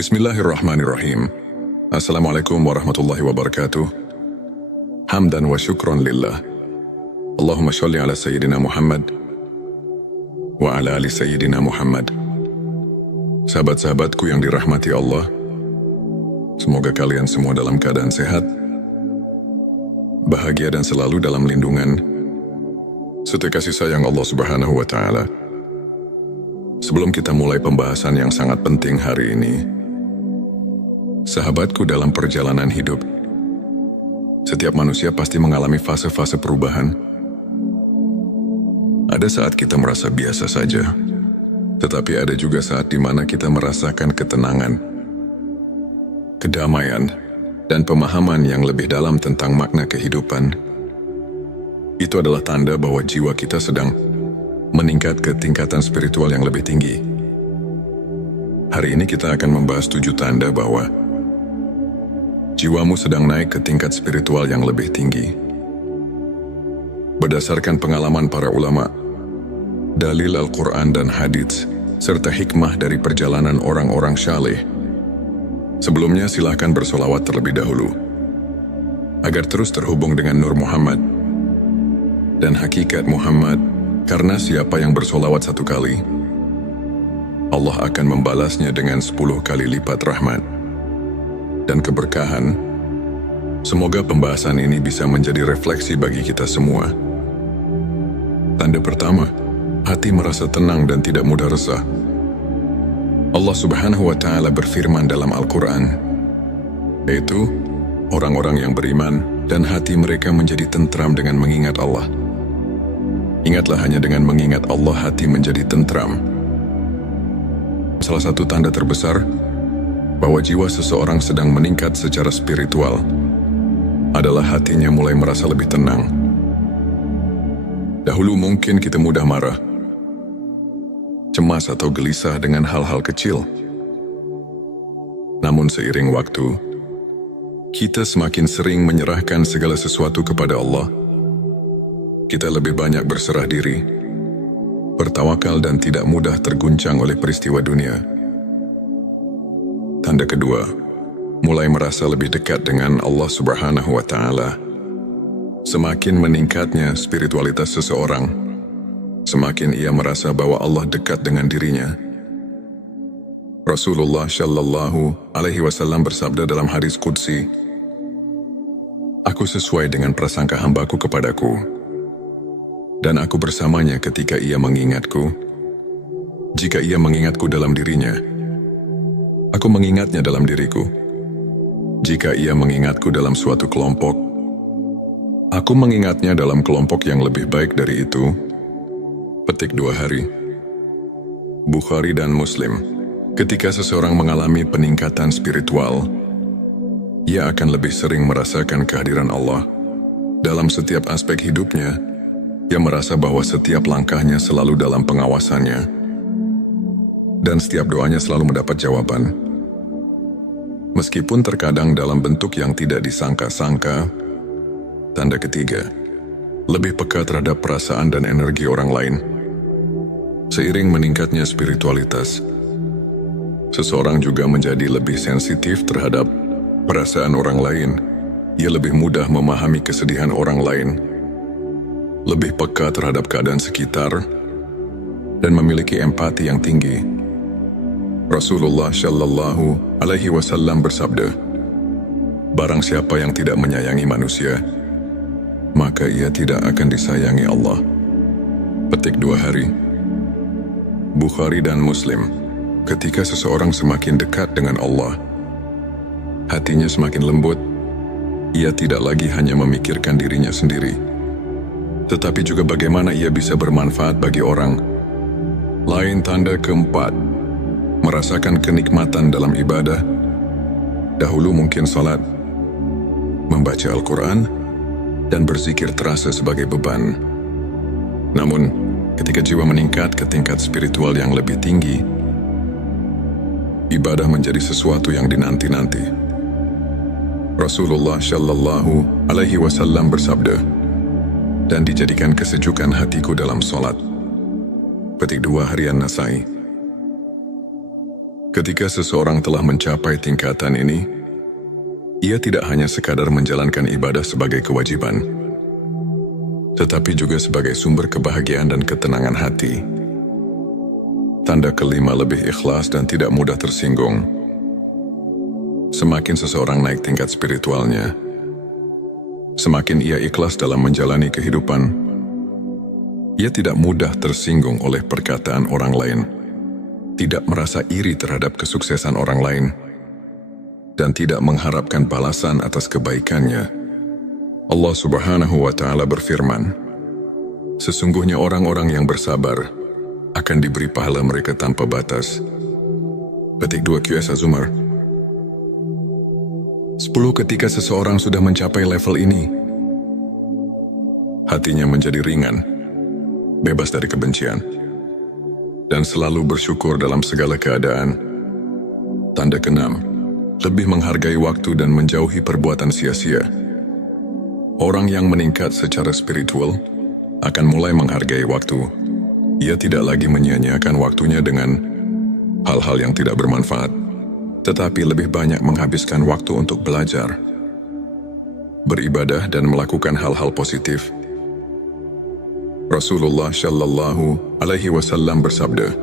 Bismillahirrahmanirrahim. Assalamualaikum warahmatullahi wabarakatuh. Hamdan wa syukron lillah. Allahumma sholli ala Sayyidina Muhammad wa ala ali Sayyidina Muhammad. Sahabat-sahabatku yang dirahmati Allah, semoga kalian semua dalam keadaan sehat, bahagia dan selalu dalam lindungan serta kasih sayang Allah Subhanahu wa Ta'ala. Sebelum kita mulai pembahasan yang sangat penting hari ini, sahabatku, dalam perjalanan hidup, setiap manusia pasti mengalami fase-fase perubahan. Ada saat kita merasa biasa saja, tetapi ada juga saat di mana kita merasakan ketenangan, kedamaian, dan pemahaman yang lebih dalam tentang makna kehidupan. Itu adalah tanda bahwa jiwa kita sedang meningkat ke tingkatan spiritual yang lebih tinggi. Hari ini kita akan membahas 7 tanda bahwa jiwamu sedang naik ke tingkat spiritual yang lebih tinggi. Berdasarkan pengalaman para ulama, dalil Al-Quran dan hadits, serta hikmah dari perjalanan orang-orang syaleh. Sebelumnya silahkan bersolawat terlebih dahulu, agar terus terhubung dengan Nur Muhammad dan hakikat Muhammad, karena siapa yang bersolawat 1 kali, Allah akan membalasnya dengan 10 kali lipat rahmat dan keberkahan. Semoga pembahasan ini bisa menjadi refleksi bagi kita semua. Tanda pertama, hati merasa tenang dan tidak mudah resah. Allah Subhanahu wa Ta'ala berfirman dalam Al-Quran, yaitu orang-orang yang beriman dan hati mereka menjadi tentram dengan mengingat Allah. Ingatlah, hanya dengan mengingat Allah hati menjadi tentram. Salah satu tanda terbesar bahwa jiwa seseorang sedang meningkat secara spiritual adalah hatinya mulai merasa lebih tenang. Dahulu mungkin kita mudah marah, cemas atau gelisah dengan hal-hal kecil. Namun seiring waktu, kita semakin sering menyerahkan segala sesuatu kepada Allah. Kita lebih banyak berserah diri, bertawakal dan tidak mudah terguncang oleh peristiwa dunia. Tanda kedua, mulai merasa lebih dekat dengan Allah Subhanahu wa Ta'ala. Semakin meningkatnya spiritualitas seseorang, semakin ia merasa bahwa Allah dekat dengan dirinya. Rasulullah Shallallahu Alaihi Wasallam bersabda dalam hadis qudsi, "Aku sesuai dengan prasangka hambaku kepadaku, dan aku bersamanya ketika ia mengingatku. Jika ia mengingatku dalam dirinya, aku mengingatnya dalam diriku. Jika ia mengingatku dalam suatu kelompok, aku mengingatnya dalam kelompok yang lebih baik dari itu." Petik 2 hari. Bukhari dan Muslim. Ketika seseorang mengalami peningkatan spiritual, ia akan lebih sering merasakan kehadiran Allah dalam setiap aspek hidupnya. Ia merasa bahwa setiap langkahnya selalu dalam pengawasannya, dan setiap doanya selalu mendapat jawaban. Meskipun terkadang dalam bentuk yang tidak disangka-sangka. Tanda ketiga, lebih peka terhadap perasaan dan energi orang lain. Seiring meningkatnya spiritualitas, seseorang juga menjadi lebih sensitif terhadap perasaan orang lain. Ia lebih mudah memahami kesedihan orang lain, lebih peka terhadap keadaan sekitar, dan memiliki empati yang tinggi. Rasulullah Shallallahu Alaihi Wasallam bersabda, "Barang siapa yang tidak menyayangi manusia, maka ia tidak akan disayangi Allah." Petik 2 hari. Bukhari dan Muslim. Ketika seseorang semakin dekat dengan Allah, hatinya semakin lembut. Ia tidak lagi hanya memikirkan dirinya sendiri, tetapi juga bagaimana ia bisa bermanfaat bagi orang lain. Tanda keempat, merasakan kenikmatan dalam ibadah. Dahulu mungkin salat, membaca Al-Quran, dan berzikir terasa sebagai beban. Namun, ketika jiwa meningkat ke tingkat spiritual yang lebih tinggi, ibadah menjadi sesuatu yang dinanti-nanti. Rasulullah Shallallahu Alaihi Wasallam bersabda, "Dan dijadikan kesejukan hatiku dalam sholat." Petik 2 harian Nasai. Ketika seseorang telah mencapai tingkatan ini, ia tidak hanya sekadar menjalankan ibadah sebagai kewajiban, tetapi juga sebagai sumber kebahagiaan dan ketenangan hati. Tanda kelima, lebih ikhlas dan tidak mudah tersinggung. Semakin seseorang naik tingkat spiritualnya, semakin ia ikhlas dalam menjalani kehidupan. Ia tidak mudah tersinggung oleh perkataan orang lain, tidak merasa iri terhadap kesuksesan orang lain, dan tidak mengharapkan balasan atas kebaikannya. Allah Subhanahu wa Ta'ala berfirman, "Sesungguhnya orang-orang yang bersabar akan diberi pahala mereka tanpa batas." Petik 2 QS Az-Zumar. 10. Ketika seseorang sudah mencapai level ini, hatinya menjadi ringan, bebas dari kebencian, dan selalu bersyukur dalam segala keadaan. Tanda ke-6, lebih menghargai waktu dan menjauhi perbuatan sia-sia. Orang yang meningkat secara spiritual akan mulai menghargai waktu. Ia tidak lagi menyia-nyiakan waktunya dengan hal-hal yang tidak bermanfaat, tetapi lebih banyak menghabiskan waktu untuk belajar, beribadah, dan melakukan hal-hal positif. Rasulullah Shallallahu Alaihi Wasallam bersabda,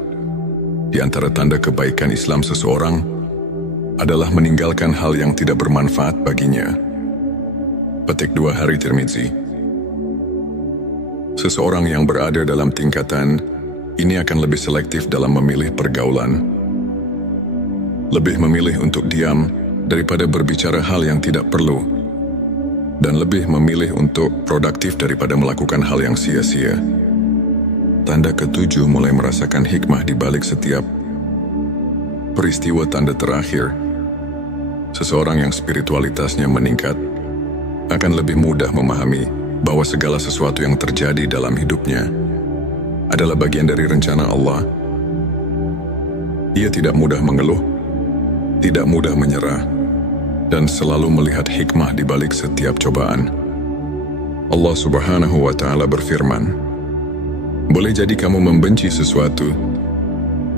di antara tanda kebaikan Islam seseorang adalah meninggalkan hal yang tidak bermanfaat baginya. Petik 2 Hari Tirmizi. Seseorang yang berada dalam tingkatan ini akan lebih selektif dalam memilih pergaulan, lebih memilih untuk diam daripada berbicara hal yang tidak perlu, dan lebih memilih untuk produktif daripada melakukan hal yang sia-sia. Tanda ke-7, mulai merasakan hikmah di balik setiap peristiwa. Tanda terakhir, seseorang yang spiritualitasnya meningkat akan lebih mudah memahami bahwa segala sesuatu yang terjadi dalam hidupnya adalah bagian dari rencana Allah. Ia tidak mudah mengeluh, tidak mudah menyerah, dan selalu melihat hikmah di balik setiap cobaan. Allah Subhanahu wa Ta'ala berfirman, boleh jadi kamu membenci sesuatu,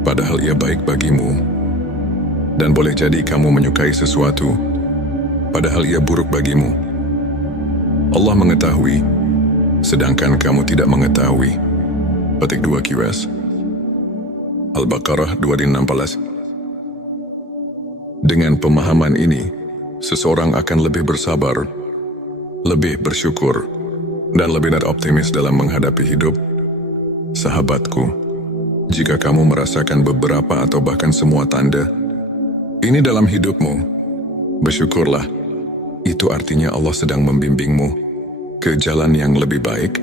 padahal ia baik bagimu. Dan boleh jadi kamu menyukai sesuatu, padahal ia buruk bagimu. Allah mengetahui, sedangkan kamu tidak mengetahui. Petik 2 QS. Al-Baqarah 216. Dengan pemahaman ini, seseorang akan lebih bersabar, lebih bersyukur, dan lebih optimis dalam menghadapi hidup. Sahabatku, jika kamu merasakan beberapa atau bahkan semua tanda ini dalam hidupmu, bersyukurlah. Itu artinya Allah sedang membimbingmu ke jalan yang lebih baik.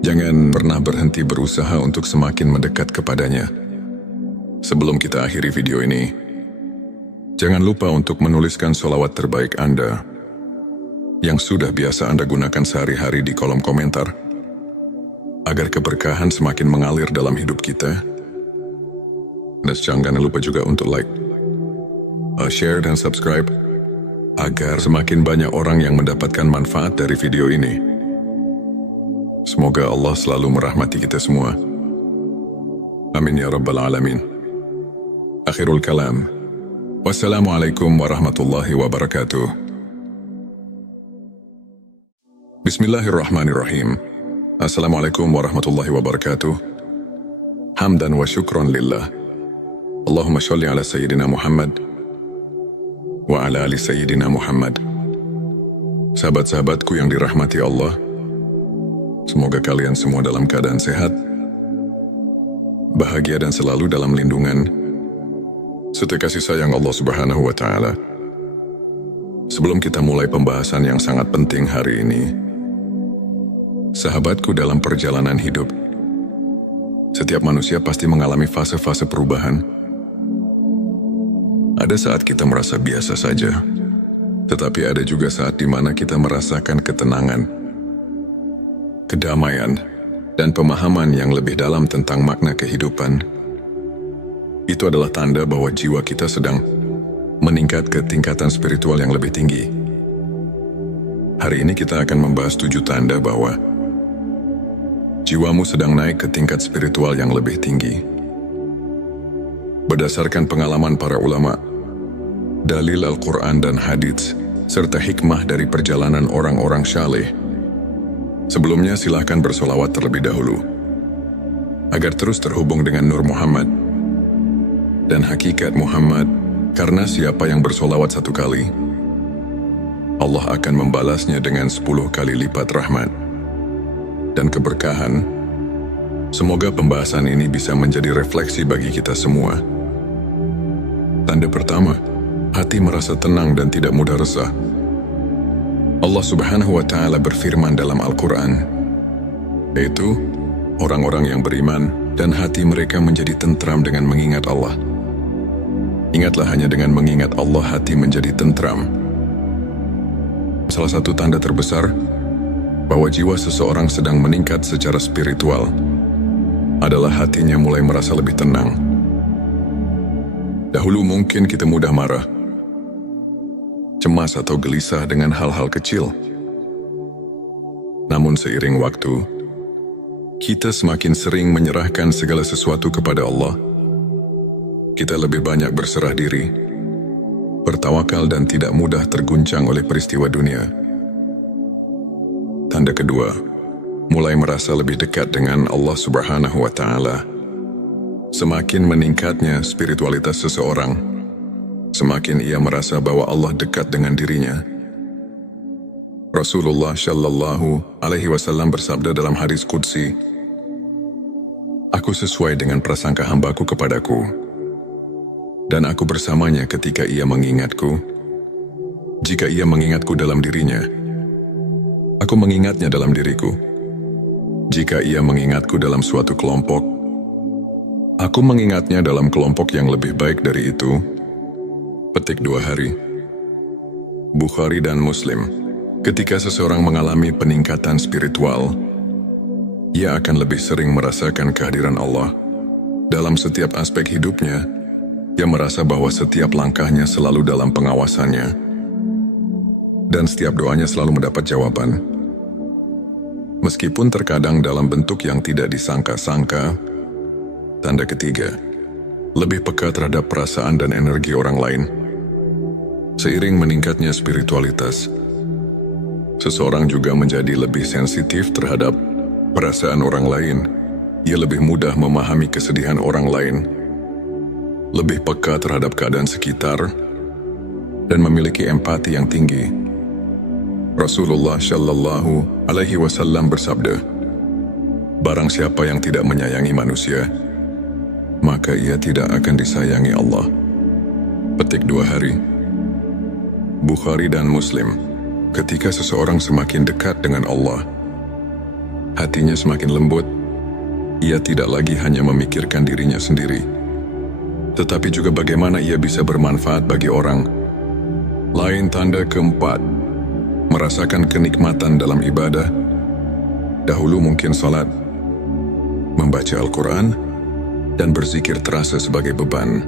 Jangan pernah berhenti berusaha untuk semakin mendekat kepadanya. Sebelum kita akhiri video ini, jangan lupa untuk menuliskan sholawat terbaik Anda yang sudah biasa Anda gunakan sehari-hari di kolom komentar, agar keberkahan semakin mengalir dalam hidup kita. Dan jangan lupa juga untuk like, share, dan subscribe, agar semakin banyak orang yang mendapatkan manfaat dari video ini. Semoga Allah selalu merahmati kita semua. Amin ya Rabbal Alamin. Akhirul kalam. Wassalamualaikum warahmatullahi wabarakatuh. Bismillahirrahmanirrahim. Assalamualaikum warahmatullahi wabarakatuh. Hamdan wa syukran lillah. Allahumma sholli ala Sayyidina Muhammad wa ala ali Sayyidina Muhammad. Sahabat-sahabatku yang dirahmati Allah, semoga kalian semua dalam keadaan sehat, bahagia, dan selalu dalam lindungan serta kasih sayang Allah Subhanahu wa Ta'ala. Sebelum kita mulai pembahasan yang sangat penting hari ini, sahabatku, dalam perjalanan hidup, setiap manusia pasti mengalami fase-fase perubahan. Ada saat kita merasa biasa saja, tetapi ada juga saat di mana kita merasakan ketenangan, kedamaian, dan pemahaman yang lebih dalam tentang makna kehidupan. Itu adalah tanda bahwa jiwa kita sedang meningkat ke tingkatan spiritual yang lebih tinggi. Hari ini kita akan membahas 7 tanda bahwa jiwamu sedang naik ke tingkat spiritual yang lebih tinggi. Berdasarkan pengalaman para ulama, dalil Al-Quran dan hadits, serta hikmah dari perjalanan orang-orang syaleh. Sebelumnya silahkan bersolawat terlebih dahulu, agar terus terhubung dengan Nur Muhammad dan hakikat Muhammad, karena siapa yang bersolawat 1 kali, Allah akan membalasnya dengan 10 kali lipat rahmat dan keberkahan. Semoga pembahasan ini bisa menjadi refleksi bagi kita semua. Tanda pertama, hati merasa tenang dan tidak mudah resah. Allah Subhanahu wa Ta'ala berfirman dalam Al-Quran, yaitu orang-orang yang beriman dan hati mereka menjadi tentram dengan mengingat Allah. Ingatlah, hanya dengan mengingat Allah hati menjadi tentram. Salah satu tanda terbesar bahwa jiwa seseorang sedang meningkat secara spiritual adalah hatinya mulai merasa lebih tenang. Dahulu mungkin kita mudah marah, cemas atau gelisah dengan hal-hal kecil. Namun seiring waktu, kita semakin sering menyerahkan segala sesuatu kepada Allah. Kita lebih banyak berserah diri, bertawakal dan tidak mudah terguncang oleh peristiwa dunia. Tanda kedua, mulai merasa lebih dekat dengan Allah Subhanahu wa Ta'ala. Semakin meningkatnya spiritualitas seseorang, semakin ia merasa bahwa Allah dekat dengan dirinya. Rasulullah Shallallahu Alaihi Wasallam bersabda dalam hadis qudsi, "Aku sesuai dengan prasangka hambaku kepadaku, dan aku bersamanya ketika ia mengingatku. Jika ia mengingatku dalam dirinya, aku mengingatnya dalam diriku. Jika ia mengingatku dalam suatu kelompok, aku mengingatnya dalam kelompok yang lebih baik dari itu." Petik 2 hari. Bukhari dan Muslim. Ketika seseorang mengalami peningkatan spiritual, ia akan lebih sering merasakan kehadiran Allah. Dalam setiap aspek hidupnya, ia merasa bahwa setiap langkahnya selalu dalam pengawasannya, dan setiap doanya selalu mendapat jawaban. Meskipun terkadang dalam bentuk yang tidak disangka-sangka. Tanda ketiga, lebih peka terhadap perasaan dan energi orang lain. Seiring meningkatnya spiritualitas, seseorang juga menjadi lebih sensitif terhadap perasaan orang lain. Ia lebih mudah memahami kesedihan orang lain, lebih peka terhadap keadaan sekitar, dan memiliki empati yang tinggi. Rasulullah Shallallahu Alaihi Wasallam bersabda, "Barang siapa yang tidak menyayangi manusia, maka ia tidak akan disayangi Allah." Petik 2 hari. Bukhari dan Muslim. Ketika seseorang semakin dekat dengan Allah, hatinya semakin lembut. Ia tidak lagi hanya memikirkan dirinya sendiri, tetapi juga bagaimana ia bisa bermanfaat bagi orang lain. Tanda keempat, merasakan kenikmatan dalam ibadah. Dahulu mungkin salat, membaca Al-Quran, dan berzikir terasa sebagai beban.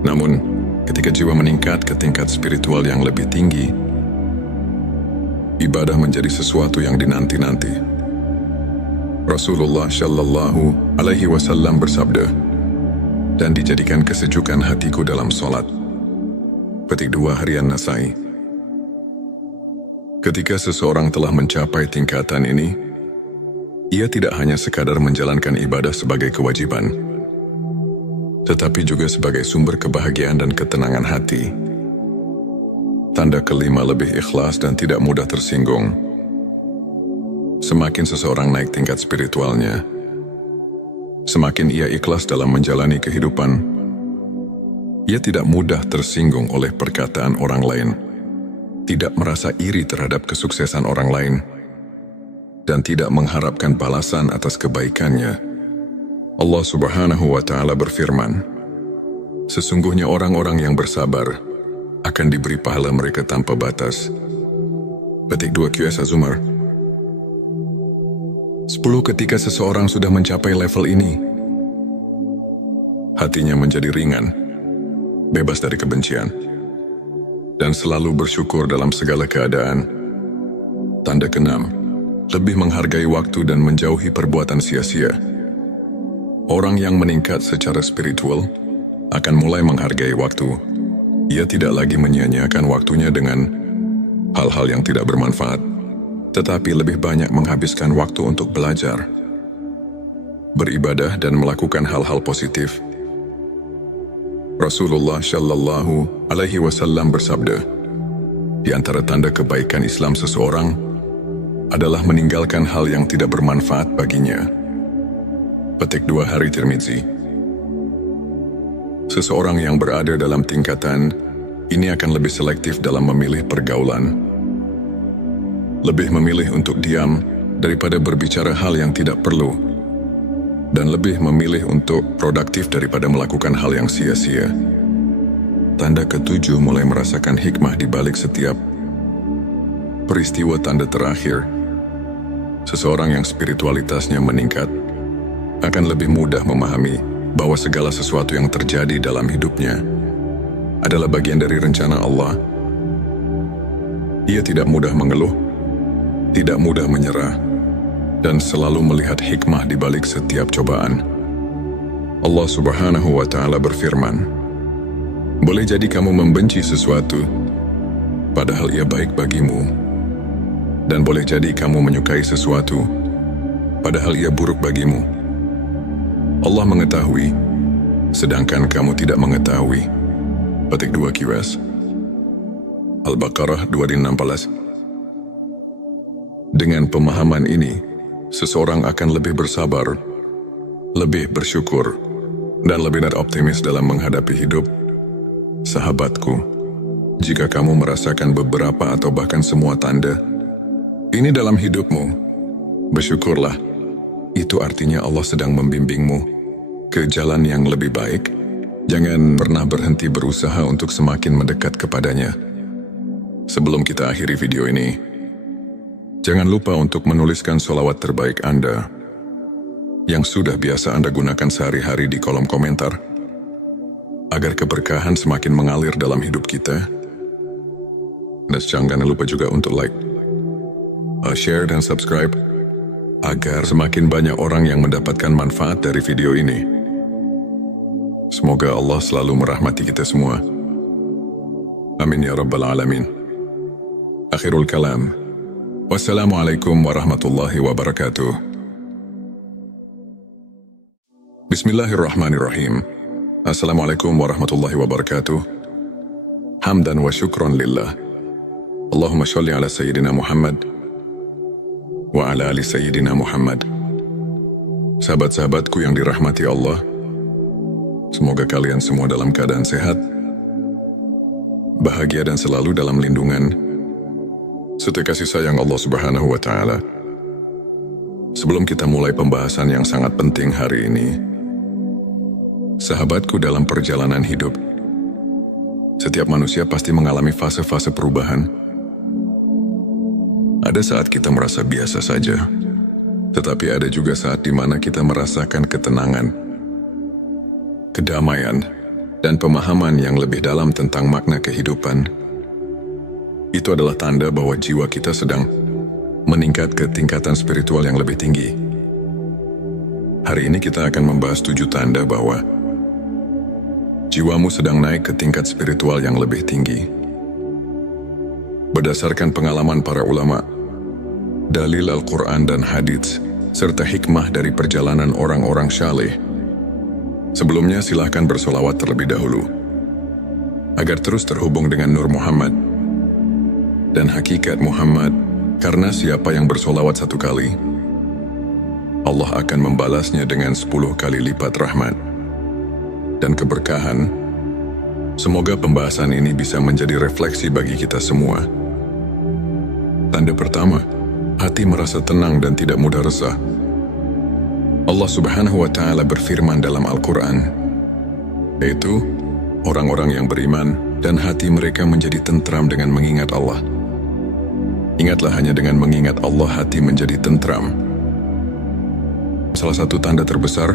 Namun, ketika jiwa meningkat ke tingkat spiritual yang lebih tinggi, ibadah menjadi sesuatu yang dinanti-nanti. Rasulullah Shallallahu Alaihi Wasallam bersabda, "Dan dijadikan kesejukan hatiku dalam solat." Petik 2 harian Nasai. Ketika seseorang telah mencapai tingkatan ini, ia tidak hanya sekadar menjalankan ibadah sebagai kewajiban, tetapi juga sebagai sumber kebahagiaan dan ketenangan hati. Tanda kelima, lebih ikhlas dan tidak mudah tersinggung. Semakin seseorang naik tingkat spiritualnya, semakin ia ikhlas dalam menjalani kehidupan. Ia tidak mudah tersinggung oleh perkataan orang lain, tidak merasa iri terhadap kesuksesan orang lain, dan tidak mengharapkan balasan atas kebaikannya. Allah Subhanahu wa Ta'ala berfirman, "Sesungguhnya orang-orang yang bersabar akan diberi pahala mereka tanpa batas." Petik 2 QS Az-Zumar. 10. Ketika seseorang sudah mencapai level ini, hatinya menjadi ringan, bebas dari kebencian, dan selalu bersyukur dalam segala keadaan. Tanda keenam, lebih menghargai waktu dan menjauhi perbuatan sia-sia. Orang yang meningkat secara spiritual akan mulai menghargai waktu. Ia tidak lagi menyia-nyiakan waktunya dengan hal-hal yang tidak bermanfaat, tetapi lebih banyak menghabiskan waktu untuk belajar, beribadah dan melakukan hal-hal positif. Rasulullah Shallallahu Alaihi Wasallam bersabda, di antara tanda kebaikan Islam seseorang adalah meninggalkan hal yang tidak bermanfaat baginya. Petik 2 Hari Tirmizi. Seseorang yang berada dalam tingkatan ini akan lebih selektif dalam memilih pergaulan, lebih memilih untuk diam daripada berbicara hal yang tidak perlu, dan lebih memilih untuk produktif daripada melakukan hal yang sia-sia. Tanda ketujuh, mulai merasakan hikmah di balik setiap peristiwa. Tanda terakhir, seseorang yang spiritualitasnya meningkat akan lebih mudah memahami bahwa segala sesuatu yang terjadi dalam hidupnya adalah bagian dari rencana Allah. Ia tidak mudah mengeluh, tidak mudah menyerah, dan selalu melihat hikmah di balik setiap cobaan. Allah Subhanahu wa Ta'ala berfirman, boleh jadi kamu membenci sesuatu, padahal ia baik bagimu, dan boleh jadi kamu menyukai sesuatu, padahal ia buruk bagimu. Allah mengetahui, sedangkan kamu tidak mengetahui. Petik 2 QS. Al-Baqarah 216. Dengan pemahaman ini, seseorang akan lebih bersabar, lebih bersyukur, dan lebih optimis dalam menghadapi hidup. Sahabatku, jika kamu merasakan beberapa atau bahkan semua tanda ini dalam hidupmu, bersyukurlah. Itu artinya Allah sedang membimbingmu ke jalan yang lebih baik. Jangan pernah berhenti berusaha untuk semakin mendekat kepadanya. Sebelum kita akhiri video ini, jangan lupa untuk menuliskan sholawat terbaik Anda yang sudah biasa Anda gunakan sehari-hari di kolom komentar, agar keberkahan semakin mengalir dalam hidup kita. Dan jangan lupa juga untuk like, share dan subscribe, agar semakin banyak orang yang mendapatkan manfaat dari video ini. Semoga Allah selalu merahmati kita semua. Amin ya Rabbal Alamin. Akhirul kalam. Wassalamualaikum warahmatullahi wabarakatuh. Bismillahirrahmanirrahim. Assalamualaikum warahmatullahi wabarakatuh. Hamdan wa syukran lillah. Allahumma sholli ala Sayyidina Muhammad wa ala ali Sayyidina Muhammad. Sahabat-sahabatku yang dirahmati Allah, semoga kalian semua dalam keadaan sehat, bahagia dan selalu dalam lindungan serta kasih sayang Allah Subhanahu wa Ta'ala. Sebelum kita mulai pembahasan yang sangat penting hari ini, sahabatku, dalam perjalanan hidup, setiap manusia pasti mengalami fase-fase perubahan. Ada saat kita merasa biasa saja, tetapi ada juga saat di mana kita merasakan ketenangan, kedamaian, dan pemahaman yang lebih dalam tentang makna kehidupan. Itu adalah tanda bahwa jiwa kita sedang meningkat ke tingkatan spiritual yang lebih tinggi. Hari ini kita akan membahas 7 tanda bahwa jiwamu sedang naik ke tingkat spiritual yang lebih tinggi. Berdasarkan pengalaman para ulama, dalil Al-Quran dan hadits, serta hikmah dari perjalanan orang-orang syaleh, sebelumnya silahkan bersolawat terlebih dahulu, agar terus terhubung dengan Nur Muhammad dan hakikat Muhammad, karena siapa yang bersolawat 1 kali, Allah akan membalasnya dengan 10 kali lipat rahmat dan keberkahan. Semoga pembahasan ini bisa menjadi refleksi bagi kita semua. Tanda pertama, hati merasa tenang dan tidak mudah resah. Allah Subhanahu wa Ta'ala berfirman dalam Al-Quran, yaitu orang-orang yang beriman dan hati mereka menjadi tentram dengan mengingat Allah. Ingatlah, hanya dengan mengingat Allah hati menjadi tentram. Salah satu tanda terbesar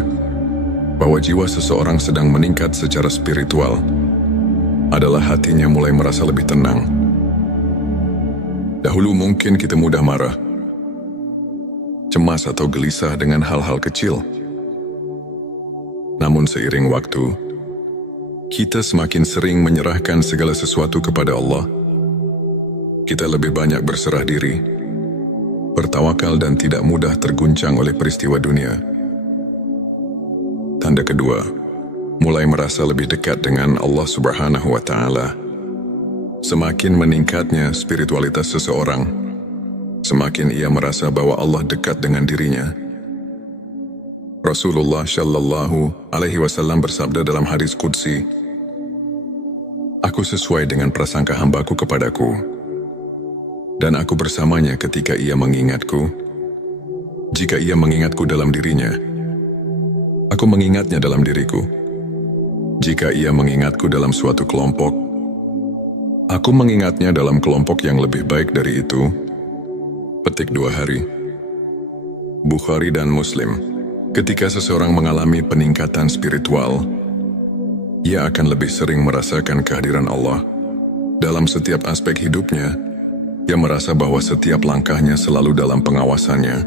bahwa jiwa seseorang sedang meningkat secara spiritual adalah hatinya mulai merasa lebih tenang. Dahulu mungkin kita mudah marah, cemas atau gelisah dengan hal-hal kecil. Namun seiring waktu, kita semakin sering menyerahkan segala sesuatu kepada Allah. Kita lebih banyak berserah diri, bertawakal dan tidak mudah terguncang oleh peristiwa dunia. Tanda kedua, mulai merasa lebih dekat dengan Allah Subhanahu wa Ta'ala. Semakin meningkatnya spiritualitas seseorang, semakin ia merasa bahwa Allah dekat dengan dirinya. Rasulullah Shallallahu Alaihi Wasallam bersabda dalam hadis qudsi, "Aku sesuai dengan prasangka hambaku kepadaku, dan aku bersamanya ketika ia mengingatku. Jika ia mengingatku dalam dirinya, aku mengingatnya dalam diriku. Jika ia mengingatku dalam suatu kelompok, aku mengingatnya dalam kelompok yang lebih baik dari itu." Petik 2 hari. Bukhari dan Muslim. Ketika seseorang mengalami peningkatan spiritual, ia akan lebih sering merasakan kehadiran Allah. Dalam setiap aspek hidupnya, ia merasa bahwa setiap langkahnya selalu dalam pengawasannya,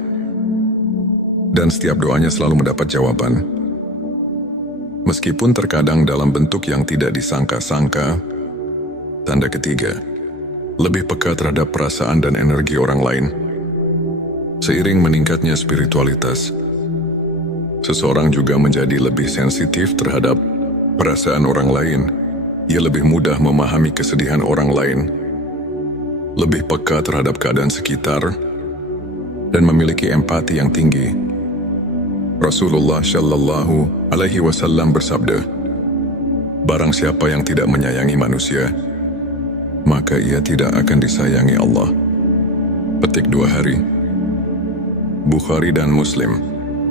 dan setiap doanya selalu mendapat jawaban. Meskipun terkadang dalam bentuk yang tidak disangka-sangka. Tanda ketiga, lebih peka terhadap perasaan dan energi orang lain. Seiring meningkatnya spiritualitas, seseorang juga menjadi lebih sensitif terhadap perasaan orang lain. Ia lebih mudah memahami kesedihan orang lain, lebih peka terhadap keadaan sekitar, dan memiliki empati yang tinggi. Rasulullah Shallallahu Alaihi Wasallam bersabda, "Barang siapa yang tidak menyayangi manusia, maka ia tidak akan disayangi Allah." Petik 2 hari. Bukhari dan Muslim.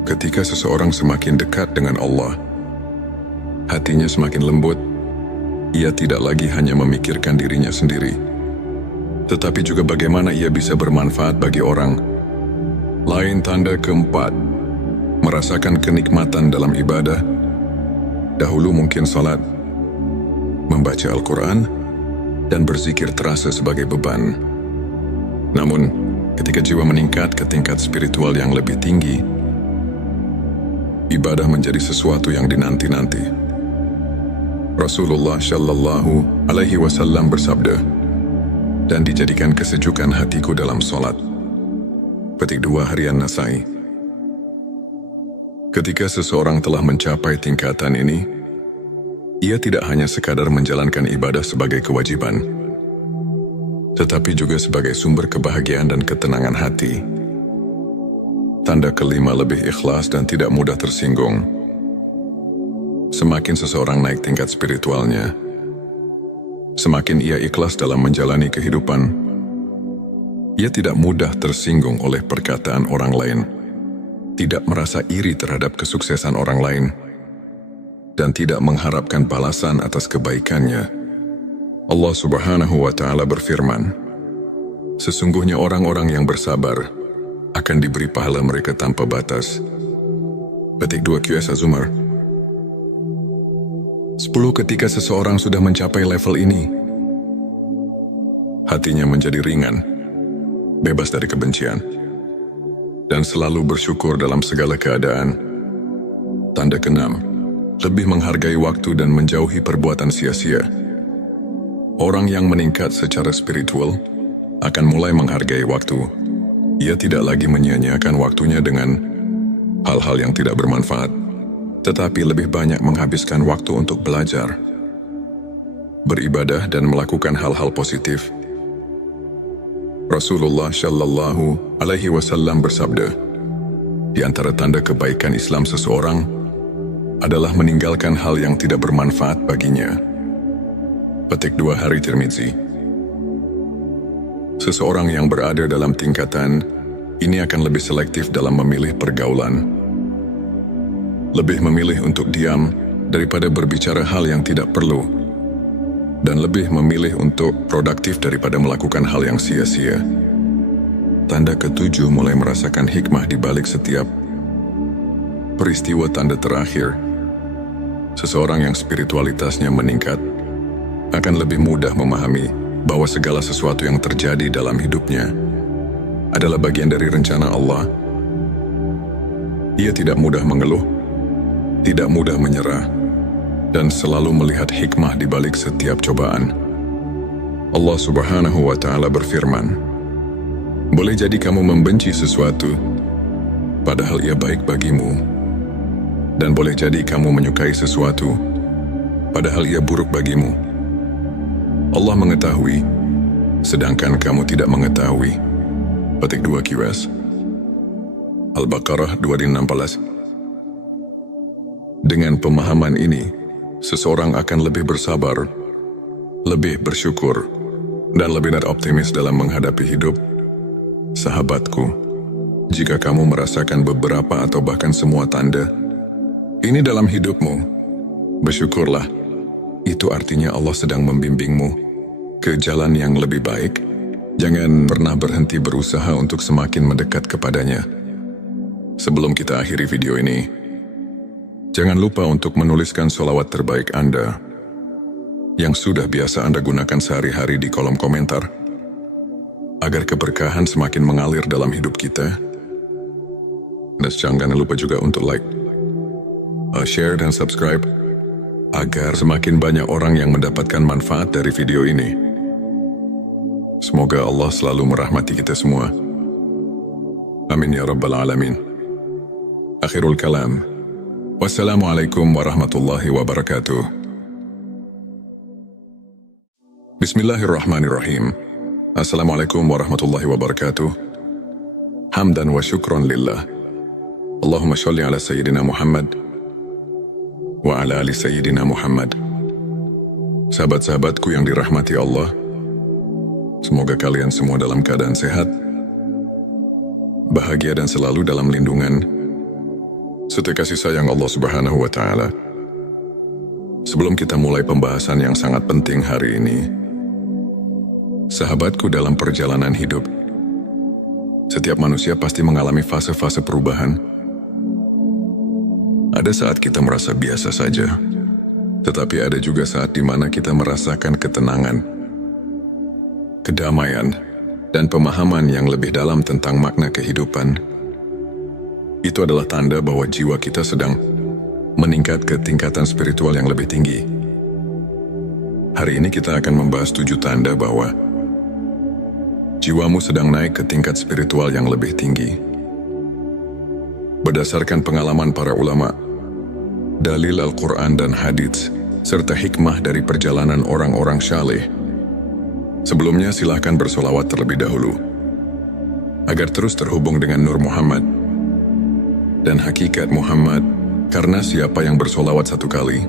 Ketika seseorang semakin dekat dengan Allah, hatinya semakin lembut. Ia tidak lagi hanya memikirkan dirinya sendiri, tetapi juga bagaimana ia bisa bermanfaat bagi orang lain. Tanda keempat, merasakan kenikmatan dalam ibadah. Dahulu mungkin salat, membaca Al-Quran, dan berzikir terasa sebagai beban. Namun, ketika jiwa meningkat ke tingkat spiritual yang lebih tinggi, ibadah menjadi sesuatu yang dinanti-nanti. Rasulullah Shallallahu Alaihi Wasallam bersabda, "Dan dijadikan kesejukan hatiku dalam solat." Petik 2 harian Nasai. Ketika seseorang telah mencapai tingkatan ini, ia tidak hanya sekadar menjalankan ibadah sebagai kewajiban, tetapi juga sebagai sumber kebahagiaan dan ketenangan hati. Tanda kelima, lebih ikhlas dan tidak mudah tersinggung. Semakin seseorang naik tingkat spiritualnya, semakin ia ikhlas dalam menjalani kehidupan. Ia tidak mudah tersinggung oleh perkataan orang lain, tidak merasa iri terhadap kesuksesan orang lain, dan tidak mengharapkan balasan atas kebaikannya. Allah Subhanahu wa Ta'ala berfirman, "Sesungguhnya orang-orang yang bersabar akan diberi pahala mereka tanpa batas." Petik 2 QS Az-Zumar. 10. Ketika seseorang sudah mencapai level ini, hatinya menjadi ringan, bebas dari kebencian, dan selalu bersyukur dalam segala keadaan. Tanda keenam, lebih menghargai waktu dan menjauhi perbuatan sia-sia. Orang yang meningkat secara spiritual akan mulai menghargai waktu. Ia tidak lagi menyia-nyiakan waktunya dengan hal-hal yang tidak bermanfaat, tetapi lebih banyak menghabiskan waktu untuk belajar, beribadah dan melakukan hal-hal positif. Rasulullah Shallallahu Alaihi Wasallam bersabda, "Di antara tanda kebaikan Islam seseorang adalah meninggalkan hal yang tidak bermanfaat baginya." Petik 2 hari Tirmizi. Seseorang yang berada dalam tingkatan ini akan lebih selektif dalam memilih pergaulan, lebih memilih untuk diam daripada berbicara hal yang tidak perlu, dan lebih memilih untuk produktif daripada melakukan hal yang sia-sia. Tanda ketujuh, mulai merasakan hikmah di balik setiap peristiwa. Tanda terakhir, seseorang yang spiritualitasnya meningkat akan lebih mudah memahami bahwa segala sesuatu yang terjadi dalam hidupnya adalah bagian dari rencana Allah. Ia tidak mudah mengeluh, tidak mudah menyerah, dan selalu melihat hikmah di balik setiap cobaan. Allah Subhanahu wa Ta'ala berfirman, "Boleh jadi kamu membenci sesuatu, padahal ia baik bagimu. Dan boleh jadi kamu menyukai sesuatu, padahal ia buruk bagimu. Allah mengetahui, sedangkan kamu tidak mengetahui." Petik 2 QS. Al-Baqarah 216. Dengan pemahaman ini, seseorang akan lebih bersabar, lebih bersyukur, dan lebih optimis dalam menghadapi hidup. Sahabatku, jika kamu merasakan beberapa atau bahkan semua tanda ini dalam hidupmu, bersyukurlah. Itu artinya Allah sedang membimbingmu ke jalan yang lebih baik. Jangan pernah berhenti berusaha untuk semakin mendekat kepadanya. Sebelum kita akhiri video ini, jangan lupa untuk menuliskan sholawat terbaik Anda yang sudah biasa Anda gunakan sehari-hari di kolom komentar, agar keberkahan semakin mengalir dalam hidup kita. Dan jangan lupa juga untuk like, share dan subscribe, agar semakin banyak orang yang mendapatkan manfaat dari video ini. Semoga Allah selalu merahmati kita semua. Amin ya Rabbal Alamin. Akhirul kalam. Wassalamualaikum warahmatullahi wabarakatuh. Bismillahirrahmanirrahim. Assalamualaikum warahmatullahi wabarakatuh. Hamdan wa syukron lillah. Allahumma sholli ala Sayyidina Muhammad wa ala ali Sayyidina Muhammad. Sahabat-sahabatku yang dirahmati Allah, semoga kalian semua dalam keadaan sehat, bahagia dan selalu dalam lindungan serta kasih sayang Allah Subhanahu wa Ta'ala. Sebelum kita mulai pembahasan yang sangat penting hari ini, sahabatku, dalam perjalanan hidup, setiap manusia pasti mengalami fase-fase perubahan. Ada saat kita merasa biasa saja, tetapi ada juga saat di mana kita merasakan ketenangan, kedamaian, dan pemahaman yang lebih dalam tentang makna kehidupan. Itu adalah tanda bahwa jiwa kita sedang meningkat ke tingkatan spiritual yang lebih tinggi. Hari ini kita akan membahas 7 tanda bahwa jiwamu sedang naik ke tingkat spiritual yang lebih tinggi. Berdasarkan pengalaman para ulama, dalil Al-Quran dan hadits, serta hikmah dari perjalanan orang-orang syaleh. Sebelumnya silahkan bersolawat terlebih dahulu, agar terus terhubung dengan Nur Muhammad dan hakikat Muhammad, karena siapa yang bersolawat 1 kali,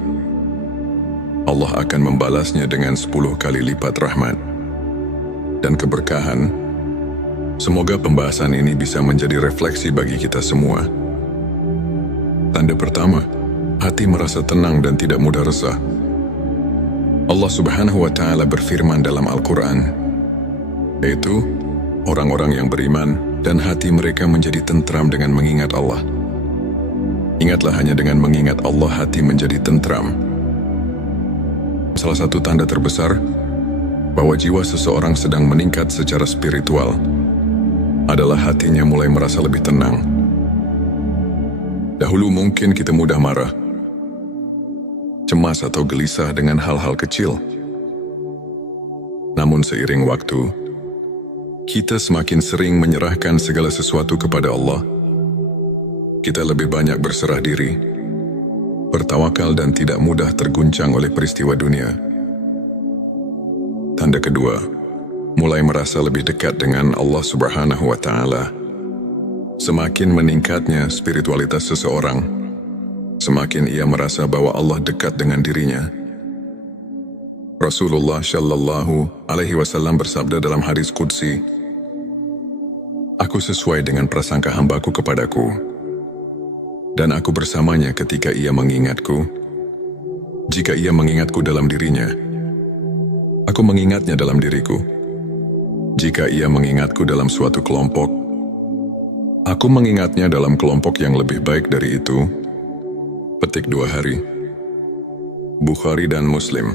Allah akan membalasnya dengan 10 kali lipat rahmat dan keberkahan. Semoga pembahasan ini bisa menjadi refleksi bagi kita semua. Tanda pertama, hati merasa tenang dan tidak mudah resah. Allah Subhanahu wa Ta'ala berfirman dalam Al-Quran, yaitu orang-orang yang beriman dan hati mereka menjadi tentram dengan mengingat Allah. Ingatlah, hanya dengan mengingat Allah hati menjadi tentram. Salah satu tanda terbesar bahwa jiwa seseorang sedang meningkat secara spiritual adalah hatinya mulai merasa lebih tenang. Dahulu mungkin kita mudah marah, cemas atau gelisah dengan hal-hal kecil. Namun seiring waktu, kita semakin sering menyerahkan segala sesuatu kepada Allah. Kita lebih banyak berserah diri, bertawakal dan tidak mudah terguncang oleh peristiwa dunia. Tanda kedua, mulai merasa lebih dekat dengan Allah Subhanahu wa Ta'ala. Semakin meningkatnya spiritualitas seseorang, semakin ia merasa bahwa Allah dekat dengan dirinya. Rasulullah Shallallahu Alaihi Wasallam bersabda dalam hadis qudsi, "Aku sesuai dengan prasangka hambaku kepadaku, dan aku bersamanya ketika ia mengingatku. Jika ia mengingatku dalam dirinya, aku mengingatnya dalam diriku. Jika ia mengingatku dalam suatu kelompok, aku mengingatnya dalam kelompok yang lebih baik dari itu." Petik 2 hari. Bukhari dan Muslim.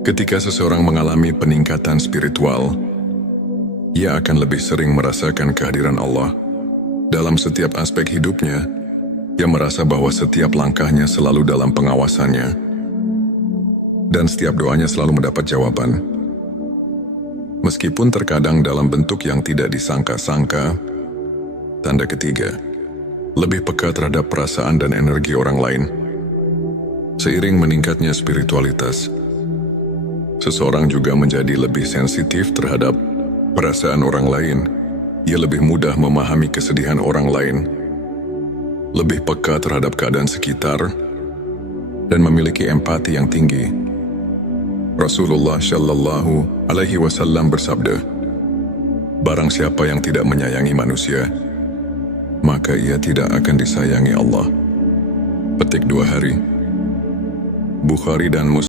Ketika seseorang mengalami peningkatan spiritual, ia akan lebih sering merasakan kehadiran Allah dalam setiap aspek hidupnya. Ia merasa bahwa setiap langkahnya selalu dalam pengawasannya. dan setiap doanya selalu mendapat jawaban. Meskipun terkadang dalam bentuk yang tidak disangka-sangka. Tanda ketiga, lebih peka terhadap perasaan dan energi orang lain. Seiring meningkatnya spiritualitas, seseorang juga menjadi lebih sensitif terhadap perasaan orang lain. Ia lebih mudah memahami kesedihan orang lain, lebih peka terhadap keadaan sekitar, dan memiliki empati yang tinggi. Rasulullah Shallallahu Alaihi Wasallam bersabda, "Barang siapa yang tidak menyayangi manusia, maka ia tidak akan disayangi Allah." Petik 2 hari. Bukhari dan Muslim.